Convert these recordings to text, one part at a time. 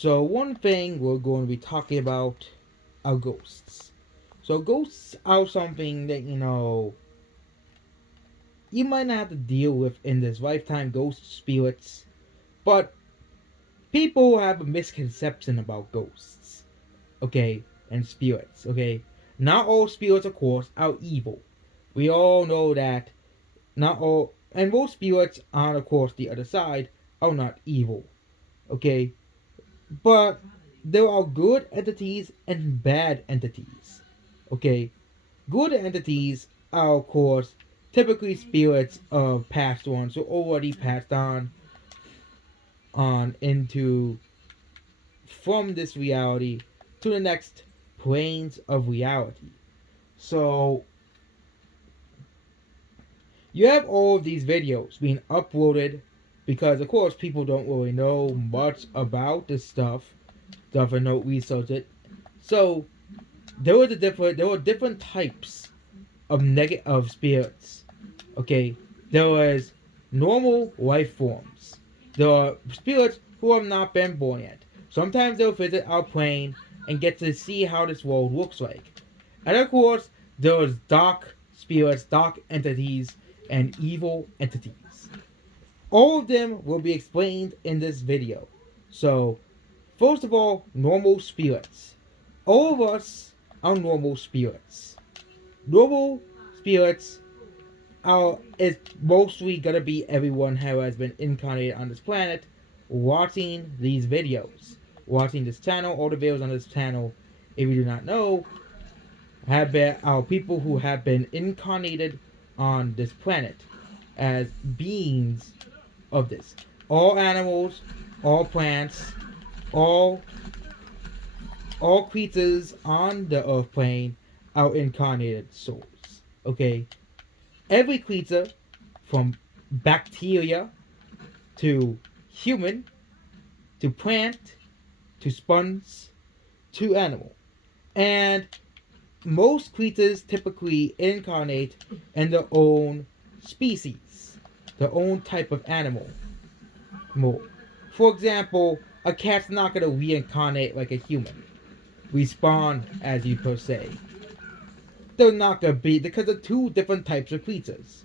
So one thing we're going to be talking about are ghosts. So ghosts are something that you might not have to deal with in this lifetime. Ghost spirits, but people have a misconception about ghosts. Okay, and spirits. Okay, not all spirits, of course, are evil. We all know that. Not all, and most spirits on, of course, the other side are not evil. Okay, but there are good entities and bad entities. Okay, good entities are, of course, typically spirits of past ones who already passed on into from this reality to the next planes of reality. So you have all of these videos being uploaded because, of course, people don't really know much about this stuff and don't research it. So there were different types of negative spirits. Okay, there was normal life forms. There are spirits who have not been born yet. Sometimes they'll visit our plane and get to see how this world looks like. And of course, there's dark spirits, dark entities, and evil entities. All of them will be explained in this video. So, first of all, normal spirits. All of us are normal spirits. Normal spirits is mostly gonna be everyone who has been incarnated on this planet watching these videos, watching this channel. All the videos on this channel, if you do not know, have been our people who have been incarnated on this planet as beings of this. All animals, all plants, all all creatures on the earth plane are incarnated souls. Okay? Every creature from bacteria to human to plant to sponge to animal. And most creatures typically incarnate in their own species, their own type of animal. For example, a cat's not going to reincarnate like a human, respawn as you per se. They're not going to be, because they're two different types of creatures.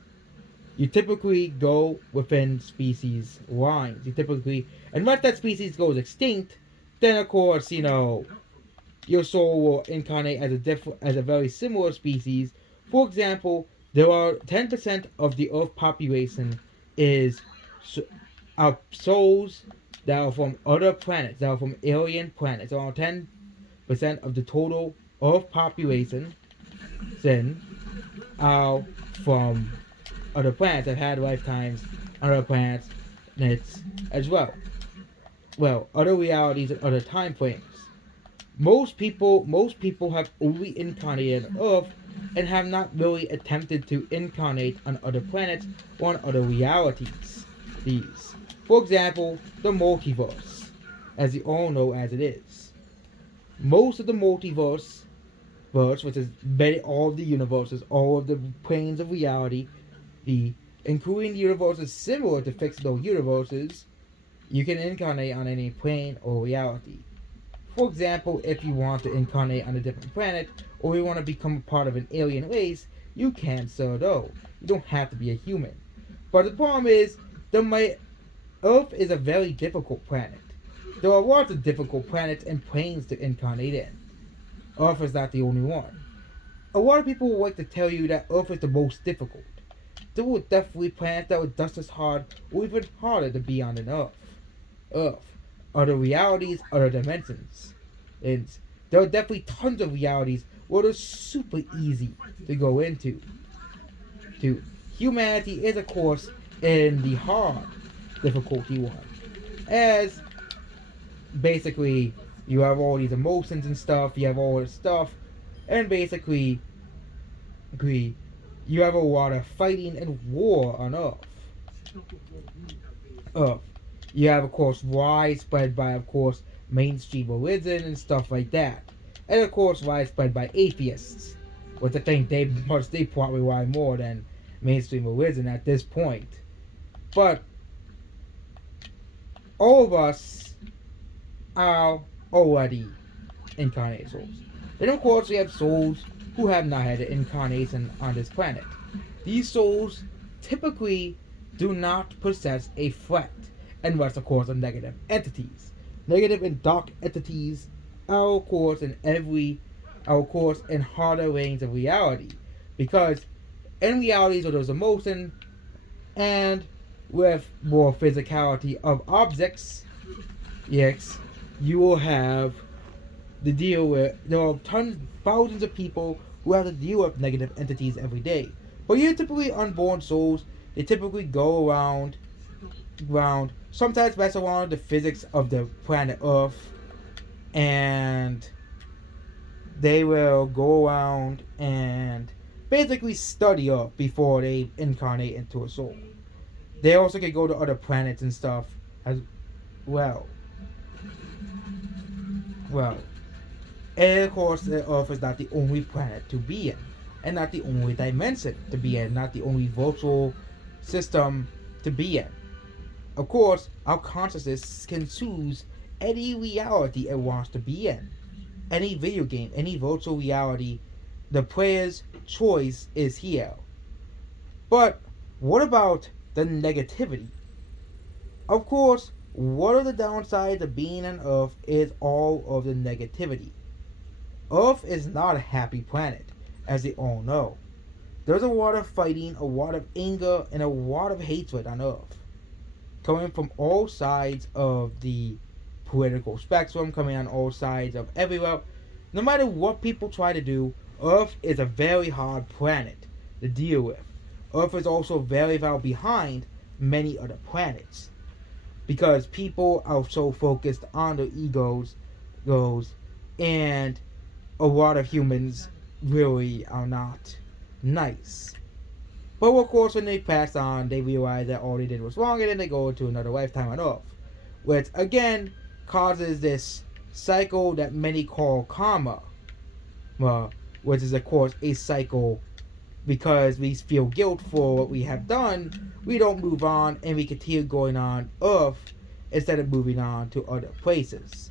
You typically go within species lines. You typically, unless that species goes extinct, then of course, your soul will incarnate as a very similar species. For example, there are 10% of the Earth population is are souls that are from other planets, that are from alien planets. Around 10% of the total Earth population then are from other planets that had lifetimes on other planets as well. Well, other realities and other time frames. Most people have only incarnated on Earth and have not really attempted to incarnate on other planets or on other realities. These, for example, the multiverse, as you all know as it is. Most of the which is all of the universes, all of the planes of reality, the including universes similar to fictional universes, you can incarnate on any plane or reality. For example, if you want to incarnate on a different planet, or you want to become a part of an alien race, you can so though. You don't have to be a human. But the problem is, Earth is a very difficult planet. There are lots of difficult planets and planes to incarnate in. Earth is not the only one. A lot of people would like to tell you that Earth is the most difficult. There were definitely planets that were just as hard or even harder to be on than Earth. Other realities, other dimensions. And there are definitely tons of realities where they're super easy to go into. Humanity is, of course, in the hard difficulty one. As basically you have all these emotions and stuff, you have all this stuff, and basically you have a lot of fighting and war on Earth. You have, of course, widespread by, of course, mainstream religion and stuff like that. And, of course, widespread by atheists, which I think they probably lie more than mainstream religion at this point. But all of us are already incarnated souls. Then, of course, we have souls who have not had an incarnation on this planet. These souls typically do not possess a threat, unless, of course, are negative entities. Negative and dark entities are, of course, in harder range of reality, because in realities where there's emotion and with more physicality of objects, yes, you will have to deal with. There are thousands of people who have to deal with negative entities every day. But you're typically unborn souls. They typically go around, sometimes mess around the physics of the planet Earth, and they will go around and basically study Earth before they incarnate into a soul. They also can go to other planets and stuff as well. Well, and of course, the Earth is not the only planet to be in, and not the only dimension to be in, not the only virtual system to be in. Of course, our consciousness can choose any reality it wants to be in. Any video game, any virtual reality, the player's choice is here. But what about the negativity? Of course, one of the downsides of being on Earth is all of the negativity. Earth is not a happy planet, as they all know. There's a lot of fighting, a lot of anger, and a lot of hatred on Earth. Coming from all sides of the political spectrum, coming on all sides of everywhere. No matter what people try to do, Earth is a very hard planet to deal with. Earth is also very far behind many other planets, because people are so focused on their egos, and a lot of humans really are not nice. But of course, when they pass on, they realize that all they did was wrong, and then they go into another lifetime on Earth, which again causes this cycle that many call karma, which is of course a cycle. Because we feel guilt for what we have done, we don't move on, and we continue going on Earth instead of moving on to other places.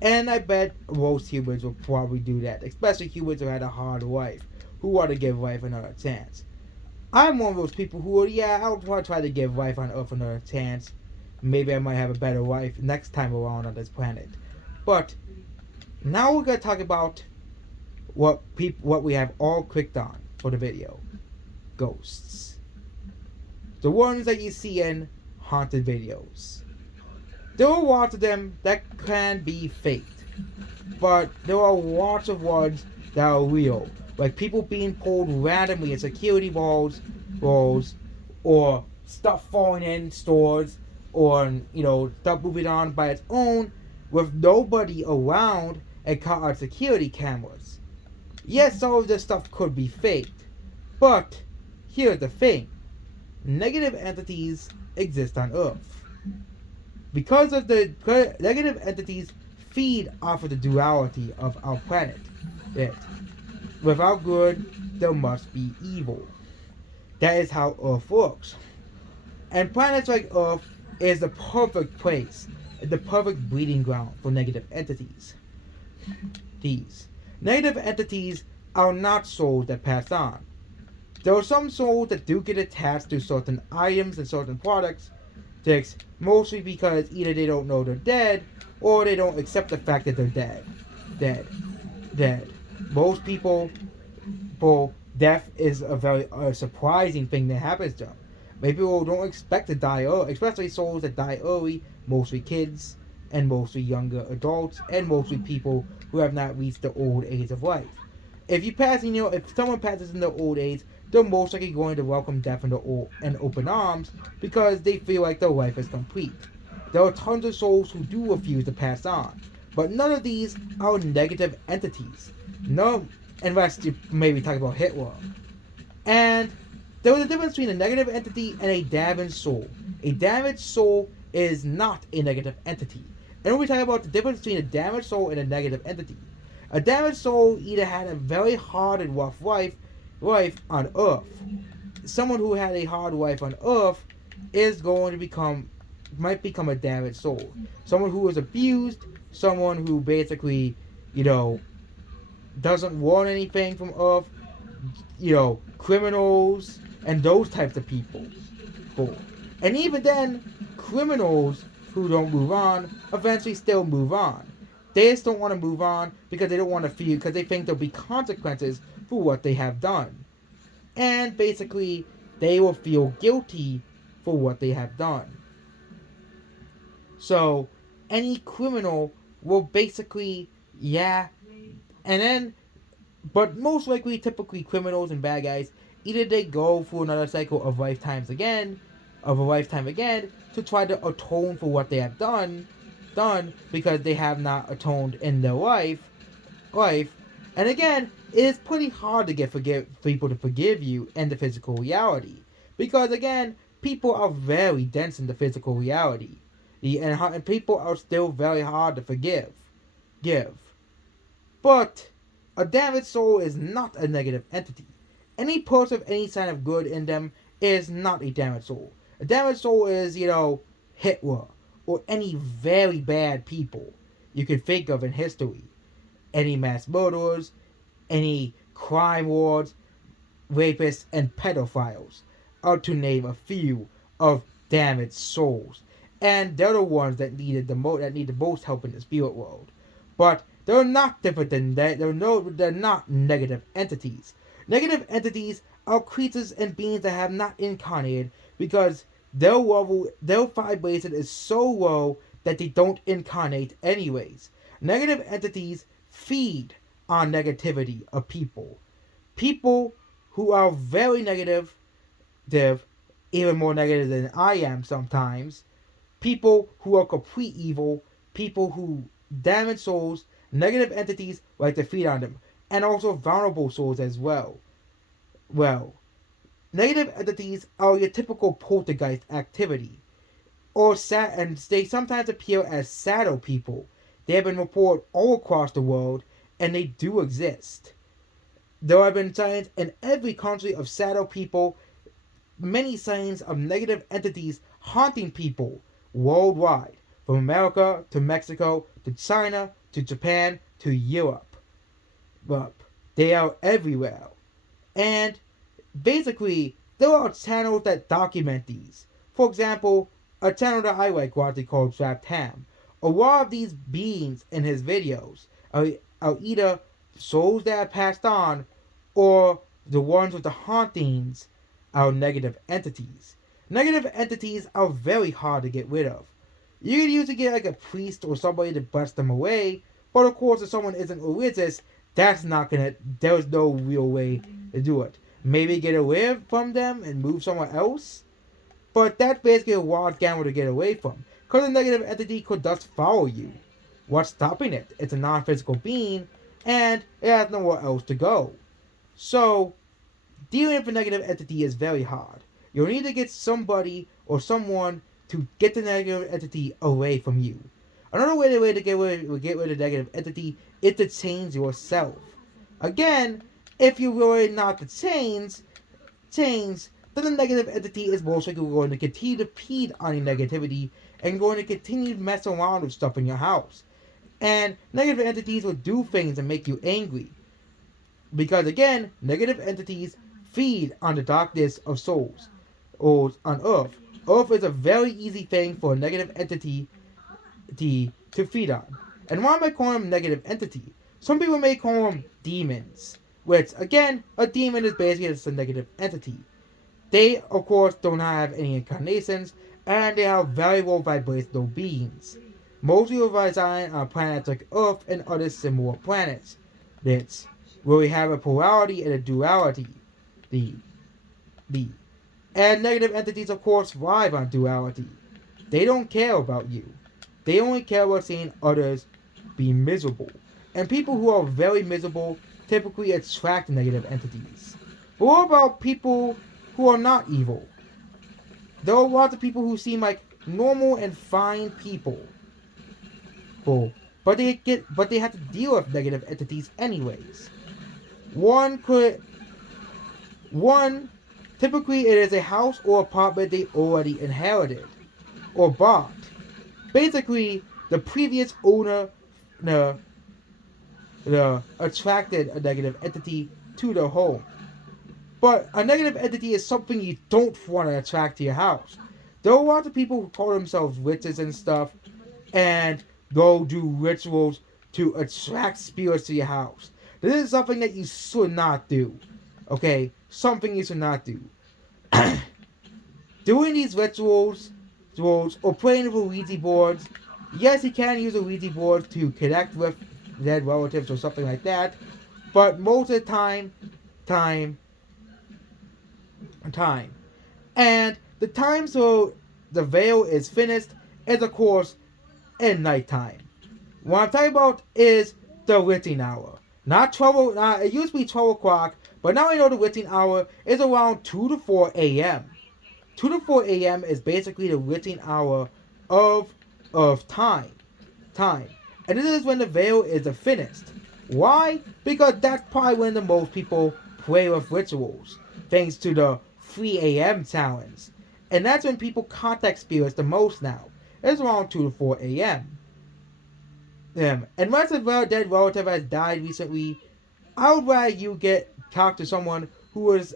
And I bet most humans will probably do that, especially humans who had a hard life, who want to give life another chance. I'm one of those people who, I want to try to give life on Earth another chance. Maybe I might have a better life next time around on this planet. But now we're going to talk about what we have all clicked on for the video. Ghosts. The ones that you see in haunted videos. There are lots of them that can be faked, but there are lots of ones that are real, like people being pulled randomly in security walls, or stuff falling in stores, or stuff moving on by its own with nobody around and caught on security cameras. Yes, some of this stuff could be faked, but here's the thing. Negative entities exist on Earth. Because of the negative entities feed off of the duality of our planet. That without good, there must be evil. That is how Earth works. And planets like Earth is the perfect place, the perfect breeding ground for negative entities. These negative entities are not souls that pass on. There are some souls that do get attached to certain items and certain products, mostly because either they don't know they're dead, or they don't accept the fact that they're dead. Most people, death is a very surprising thing that happens to them. Many people don't expect to die early, especially souls that die early, mostly kids, and mostly younger adults, and mostly people who have not reached the old age of life. If someone passes in their old age, they're most likely going to welcome death in open arms, because they feel like their life is complete. There are tons of souls who do refuse to pass on, but none of these are negative entities. No, unless you maybe talk about Hitler. And there is a difference between a negative entity and a damaged soul. A damaged soul is not a negative entity. And when we talk about the difference between a damaged soul and a negative entity, a damaged soul either had a very hard and rough life on Earth. Someone who had a hard life on Earth is going to become might become a damaged soul. Someone who is abused, someone who basically, you know, doesn't want anything from Earth, criminals, and those types of people. And even then, criminals who don't move on eventually still move on. They just don't want to move on because they don't want to feel, because they think there'll be consequences for what they have done. And basically, they will feel guilty for what they have done. So, any criminal will basically, yeah, and then, but most likely, typically criminals and bad guys, either they go through another cycle of a lifetime again, to try to atone for what they have done because they have not atoned in their life. And again, it is pretty hard to get people to forgive you in the physical reality, because again, people are very dense in the physical reality, and people are still very hard to give. But a damaged soul is not a negative entity. Any person of any sign of good in them is not a damaged soul. A damaged soul is, Hitler or any very bad people you can think of in history. Any mass murderers, any crime lords, rapists, and pedophiles are to name a few of damaged souls. And they're the ones that need the most help in the spirit world. But they're not different than that. They're not negative entities. Negative entities are creatures and beings that have not incarnated because their vibration is so low that they don't incarnate anyways. Negative entities feed on negativity of people. People who are very negative, even more negative than I am sometimes, people who are complete evil, people who damage souls, negative entities like to feed on them, and also vulnerable souls as well. Well, negative entities are your typical poltergeist activity, and they sometimes appear as shadow people. They have been reported all across the world, and they do exist. There have been signs in every country of shadow people, many signs of negative entities haunting people worldwide, from America to Mexico to China to Japan to Europe. But they are everywhere. And basically, there are channels that document these. For example, a channel that I like watching called Trapped Ham. A lot of these beings in his videos are either souls that have passed on, or the ones with the hauntings are negative entities. Negative entities are very hard to get rid of. You can usually get like a priest or somebody to bust them away, but of course, if someone isn't religious, there's no real way to do it. Maybe get away from them and move somewhere else, but that's basically a wild gamble to get away from, because a negative entity could just follow you. What's stopping it? It's a non-physical being, and it has nowhere else to go. So, dealing with a negative entity is very hard. You'll need to get somebody or someone to get the negative entity away from you. Another way to get rid of the negative entity is to change yourself. Again, if you're really not to change, then the negative entity is most likely going to continue to feed on your negativity and going to continue to mess around with stuff in your house. And negative entities will do things and make you angry. Because again, negative entities feed on the darkness of souls. Or on Earth. Earth is a very easy thing for a negative entity to feed on. And why am I calling them negative entity? Some people may call them demons. Which, again, a demon is basically just a negative entity. They, of course, don't have any incarnations, and they are very low vibrational beings. Mostly reside on planets like Earth and other similar planets. That's where we have a polarity and a duality. The And negative entities, of course, thrive on duality. They don't care about you. They only care about seeing others be miserable. And people who are very miserable typically attract negative entities. But what about people who are not evil? There are lots of people who seem like normal and fine people. But they have to deal with negative entities anyways. One typically it is a house or apartment they already inherited. or bought. Basically, the previous owner uh, attracted a negative entity to the home. But a negative entity is something you don't want to attract to your house. There are a lot of people who call themselves witches and stuff and go do rituals to attract spirits to your house. This is something that you should not do. Okay? Something you should not do. Doing these rituals or playing with Ouija boards, yes, you can use a Ouija board to connect with dead relatives or something like that, but most of the time, time. And the time so the veil is finished is, of course, in nighttime. What I'm talking about is the witching hour. Not 12, it used to be 12 o'clock, but now I know the witching hour is around 2 to 4 a.m. 2 to 4 a.m. is basically the witching hour of, of time. Time. And this is when the veil is finished. Why? Because that's probably when the most people play with rituals, thanks to the 3 a.m. challenge. And that's when people contact spirits the most now. It's around 2 to 4 a.m. Unless a dead relative has died recently, I would rather you talk to someone who is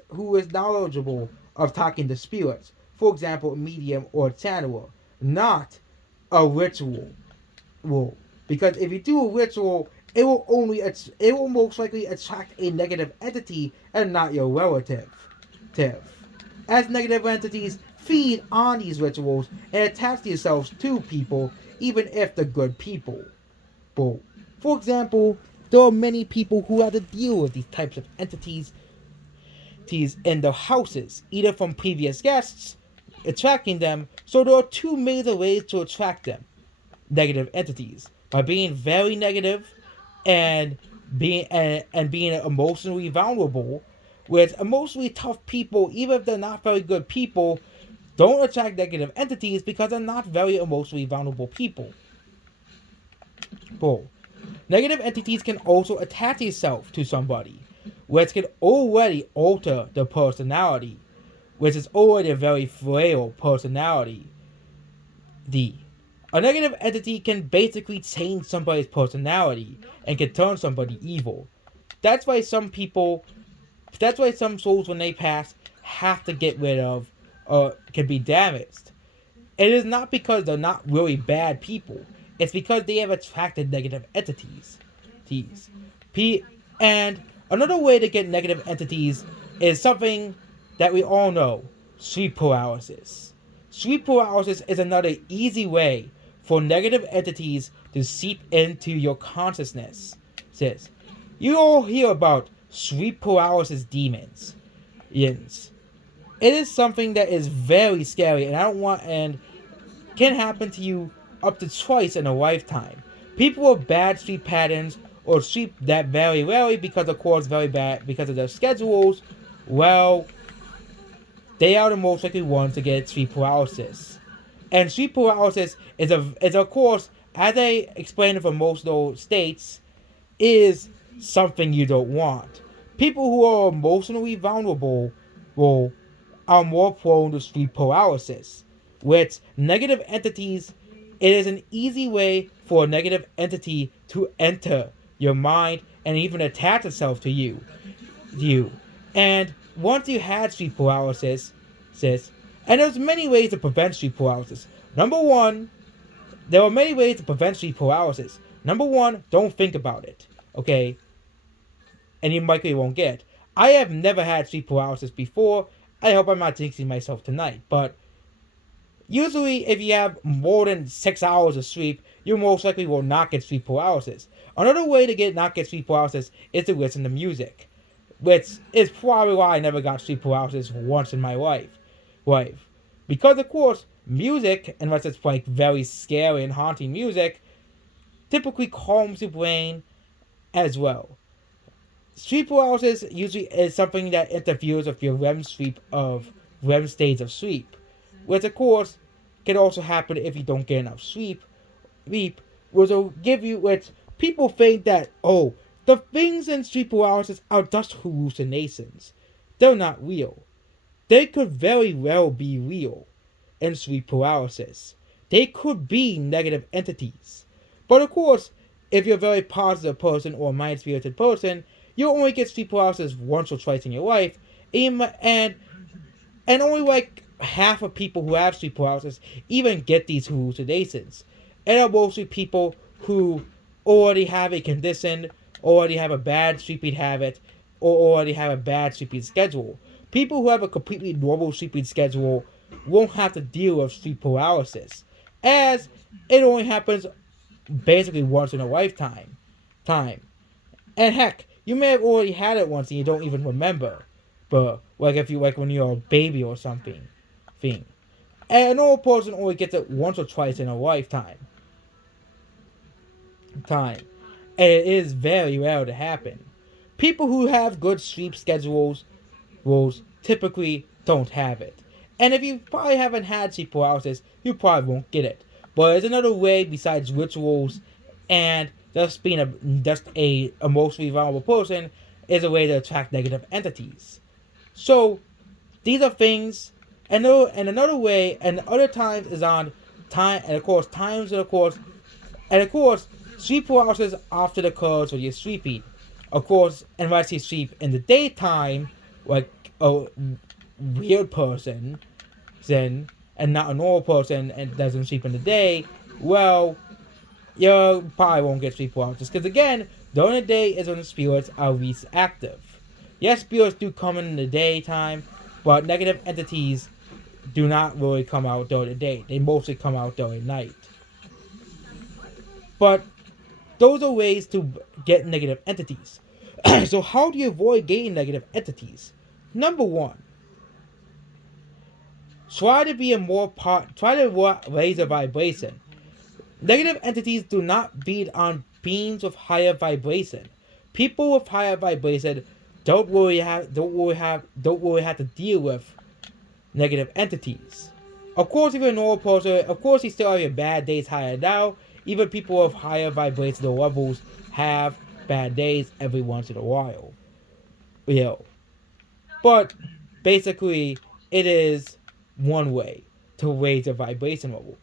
knowledgeable of talking to spirits. For example, a medium or a channeler, not a ritual. Well, because if you do a ritual, it will most likely attract a negative entity and not your relative. As negative entities feed on these rituals and attach themselves to people, even if they're good people. For example, there are many people who have to deal with these types of entities in their houses, either from previous guests attracting them. So there are two major ways to attract them: negative entities by being very negative and being emotionally vulnerable. With emotionally tough people, even if they're not very good people, don't attract negative entities because they're not very emotionally vulnerable people. Bull. Negative entities can also attach itself to somebody, which can already alter the personality, which is already a very frail personality. A negative entity can basically change somebody's personality and can turn somebody evil. That's why some people, that's why some souls when they pass have to get rid of or can be damaged. It is not because they're not really bad people. It's because they have attracted negative entities. And another way to get negative entities is something that we all know: sleep paralysis. Sleep paralysis is another easy way for negative entities to seep into your consciousness. You all hear about sleep paralysis demons. Yes. It is something that is very scary, and I don't want and can happen to you up to twice in a lifetime. People with bad sleep patterns or sleep that very rarely because of course very bad because of their schedules, well, they are the most likely ones to get sleep paralysis. And sleep paralysis is of course, as I explained for most of those states, is something you don't want. People who are emotionally vulnerable will are more prone to sleep paralysis. With negative entities, it is an easy way for a negative entity to enter your mind and even attach itself to you. And once you had sleep paralysis, and there's many ways to prevent sleep paralysis. Number one, there are many ways to prevent sleep paralysis. Number one, don't think about it. Okay? And you likely won't get it. I have never had sleep paralysis before. I hope I'm not jinxing myself tonight. But usually, if you have more than 6 hours of sleep, you most likely will not get sleep paralysis. Another way to not get sleep paralysis is to listen to music, which is probably why I never got sleep paralysis once in my life. Because of course, music, unless it's like very scary and haunting music, typically calms your brain as well. Sleep paralysis usually is something that interferes with your REM states of sleep, which of course can also happen if you don't get enough sleep, which will give you, which people think that, oh, the things in sleep paralysis are just hallucinations. They're not real. They could very well be real in sleep paralysis. they could be negative entities. But of course, if you're a very positive person or a mind-spirited person, you'll only get sleep paralysis once or twice in your life, and only like half of people who have sleep paralysis even get these hallucinations. And are mostly people who already have a condition, already have a bad sleeping habit, or already have a bad sleeping schedule. People who have a completely normal sleeping schedule won't have to deal with sleep paralysis, as it only happens basically once in a lifetime. And heck, you may have already had it once and you don't even remember. But like if you like when you're a baby or something. Thing. And an old person only gets it once or twice in a lifetime. And it is very rare to happen. People who have good sleep schedules typically don't have it. And if you probably haven't had sleep paralysis, you probably won't get it. But there's another way besides rituals and just being a emotionally vulnerable person is a way to attract negative entities. So these are things, and another way, and other times is on time, and of course sleep paralysis often occurs when you're sleeping. Of course, unless you sleep in the daytime, like a weird person, then and not a normal person and doesn't sleep in the day, well, you probably won't get sleep paralysis. Because again, during the day is when the spirits are least active. Yes, spirits do come in the daytime, but negative entities do not really come out during the day. They mostly come out during night. But those are ways to get negative entities. So how do you avoid getting negative entities? Number one, try to raise a vibration. Negative entities do not feed on beings with higher vibration. People with higher vibration don't really have to deal with negative entities. Of course, if you're a normal person, of course you still have your bad days higher now. Even people with higher vibrational levels have bad days every once in a while. But basically, it is one way to raise your vibration level.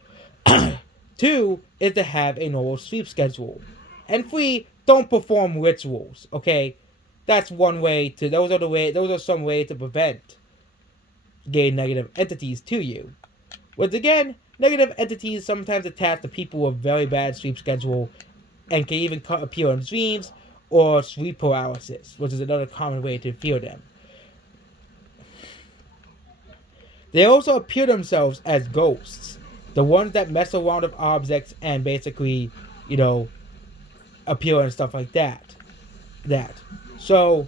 Two is to have a normal sleep schedule. And three, don't perform rituals. Okay, that's one way to. Those are some ways to prevent getting negative entities to you. Once again, negative entities sometimes attach to people with very bad sleep schedule and can even appear in dreams or sleep paralysis, which is another common way to feel them. They also appear themselves as ghosts, the ones that mess around with objects and basically, appear and stuff like that. So,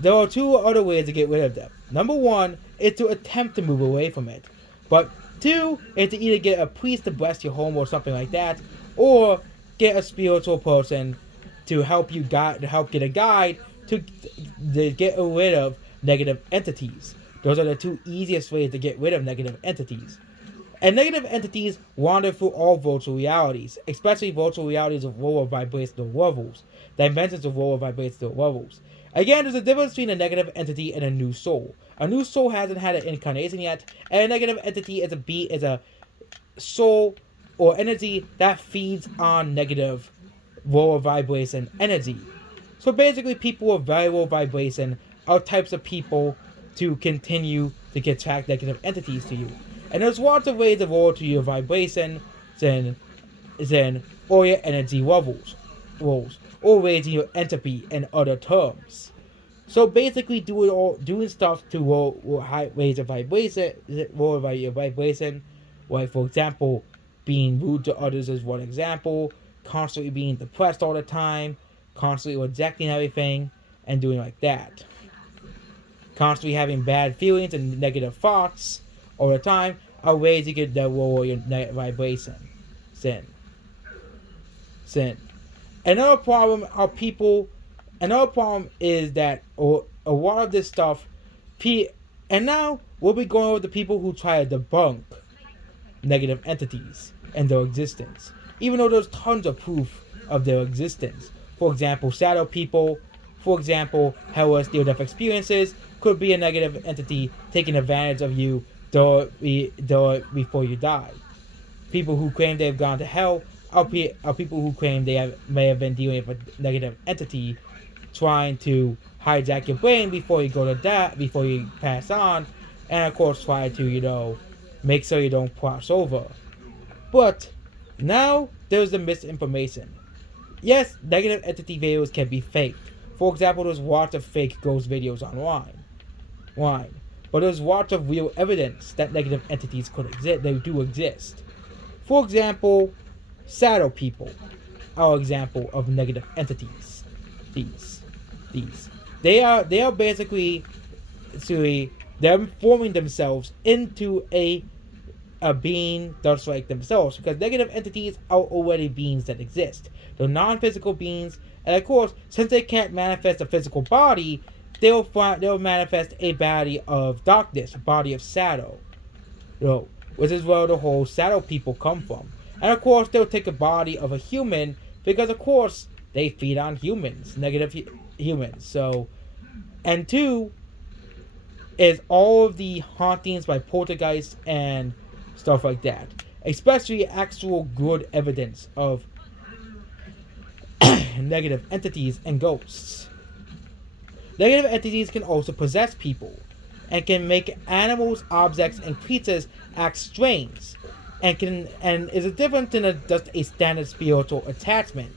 there are two other ways to get rid of them. Number one is to attempt to move away from it. But two is to either get a priest to bless your home or something like that, or get a spiritual person to help get a guide to get rid of negative entities. Those are the two easiest ways to get rid of negative entities. And negative entities wander through all virtual realities, especially virtual realities of lower vibrational levels, dimensions of lower vibrational levels. Again, there's a difference between a negative entity and a new soul. A new soul hasn't had an incarnation yet, and a negative entity is a soul or energy that feeds on negative lower vibration energy. So basically, people with very low vibration are types of people to continue to attract negative entities to you. And there's lots of ways to lower to your vibration than or your energy levels, or raising your entropy in other terms. So basically, doing stuff to raise your vibration, lower your vibration. Like for example, being rude to others is one example. Constantly being depressed all the time, constantly rejecting everything, and doing like that. Constantly having bad feelings and negative thoughts all the time are ways you can lower your vibration. Sin. Another problem is that a lot of this stuff, and now we'll be going over the people who try to debunk negative entities and their existence, even though there's tons of proof of their existence. For example, shadow people. For example, hellish near-death experiences could be a negative entity taking advantage of you before you die. People who claim they've gone to hell are people who claim may have been dealing with a negative entity trying to hijack your brain before you go to that, before you pass on, and of course try to, make sure you don't cross over. But now there's the misinformation. Yes, negative entity videos can be faked. For example, there's lots of fake ghost videos online. But there's lots of real evidence that negative entities could exist. They do exist. For example, shadow people are an example of negative entities. These, they are basically they're forming themselves into a being just like themselves, because negative entities are already beings that exist. They're non-physical beings, and of course, since they can't manifest a physical body, they'll manifest a body of darkness, a body of shadow, which is where the whole shadow people come from. And of course, they'll take a body of a human because, of course, they feed on humans, negative humans. So, and two is all of the hauntings by poltergeists and stuff like that, especially actual good evidence of negative entities and ghosts. Negative entities can also possess people and can make animals, objects, and creatures act strange, and is different than just a standard spiritual attachment.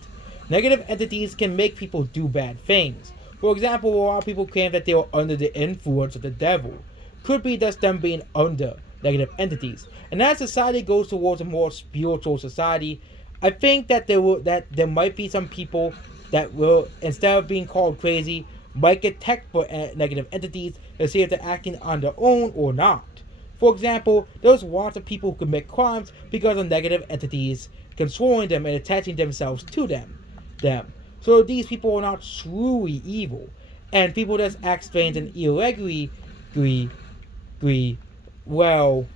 Negative entities can make people do bad things. For example, a lot of people claim that they were under the influence of the devil. Could be just them being under negative entities. And as society goes towards a more spiritual society, I think that there might be some people that will, instead of being called crazy, might get checked for negative entities to see if they're acting on their own or not. For example, there's lots of people who commit crimes because of negative entities controlling them and attaching themselves to them. So these people are not truly evil, and people that act strange and irregularly, well,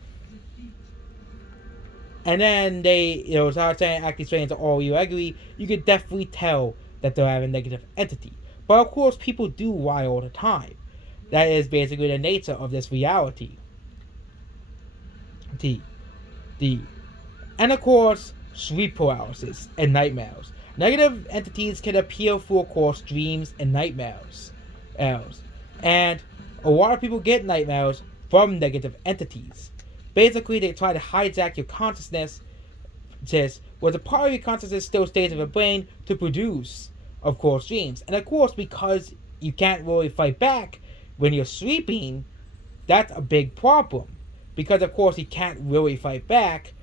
and then they, start saying acting strange or all irregularly, you can definitely tell that they have a negative entity. But of course, people do lie all the time. That is basically the nature of this reality. And of course, sleep paralysis and nightmares. Negative entities can appear through, of course, dreams and nightmares. And a lot of people get nightmares from negative entities. Basically, they try to hijack your consciousness, where the part of your consciousness still stays in the brain to produce, of course, dreams. And of course, because you can't really fight back when you're sleeping, that's a big problem. Because, of course, you can't really fight back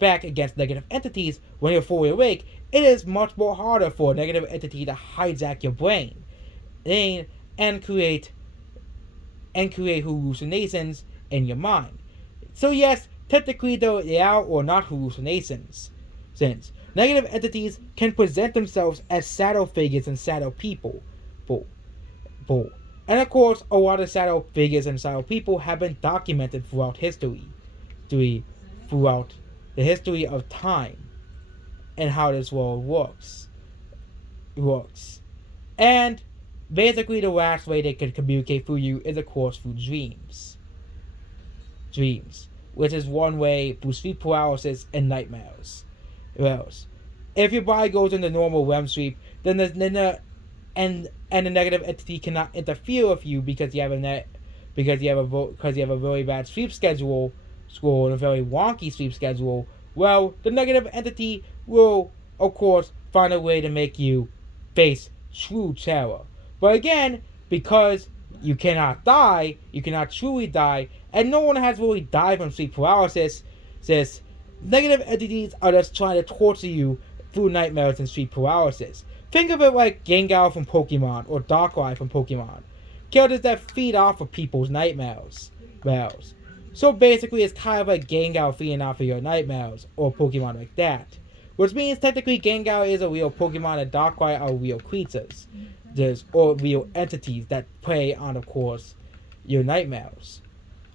against negative entities when you're fully awake. It is much more harder for a negative entity to hijack your brain and create hallucinations in your mind. So yes, technically they are or not hallucinations, since negative entities can present themselves as shadow figures and shadow people. And of course, a lot of shadow figures and shadow people have been documented throughout history, throughout the history of time, and how this world works. And basically, the last way they can communicate through you is, of course, through dreams, which is one way through sleep paralysis and nightmares. If your body goes into normal REM sleep, then the negative entity cannot interfere with you because you have a very bad sleep schedule, and a very wonky sleep schedule. Well, the negative entity will, of course, find a way to make you face true terror. But again, because you cannot truly die, and no one has really died from sleep paralysis, says negative entities are just trying to torture you through nightmares and sleep paralysis. Think of it like Gengar from Pokemon or Darkrai from Pokemon. Characters that feed off of people's nightmares. So basically, it's kind of like Gengar feeding off of your nightmares or Pokemon like that. Which means technically Gengar is a real Pokemon and Darkrai are real creatures. Or real entities that prey on, of course, your nightmares.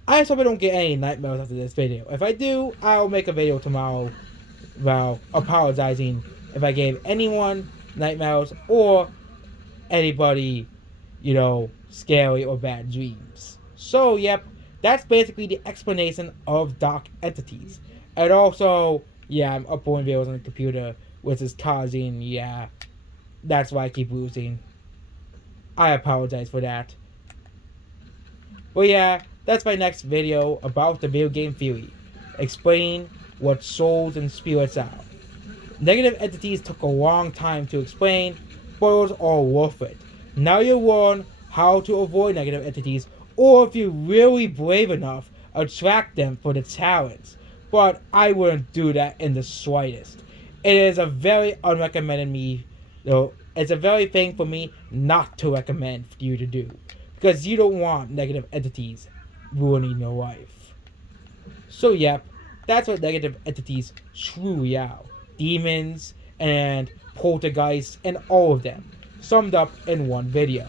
I just hope I don't get any nightmares after this video. If I do, I'll make a video tomorrow about apologizing if I gave anyone nightmares or anybody, scary or bad dreams. So, yep, that's basically the explanation of dark entities. And also, Yeah, I'm uploading videos on the computer, which is causing, yeah, that's why I keep losing. I apologize for that. But yeah, that's my next video about the video game theory, explaining what souls and spirits are. Negative entities took a long time to explain, but it was all worth it. Now you learn how to avoid negative entities, or if you're really brave enough, attract them for the talents. But I wouldn't do that in the slightest. It is a very unrecommended me, though. It's a very thing for me not to recommend for you to do, because you don't want negative entities ruining your life. So, yep, that's what negative entities truly are. Demons and poltergeists and all of them, summed up in one video.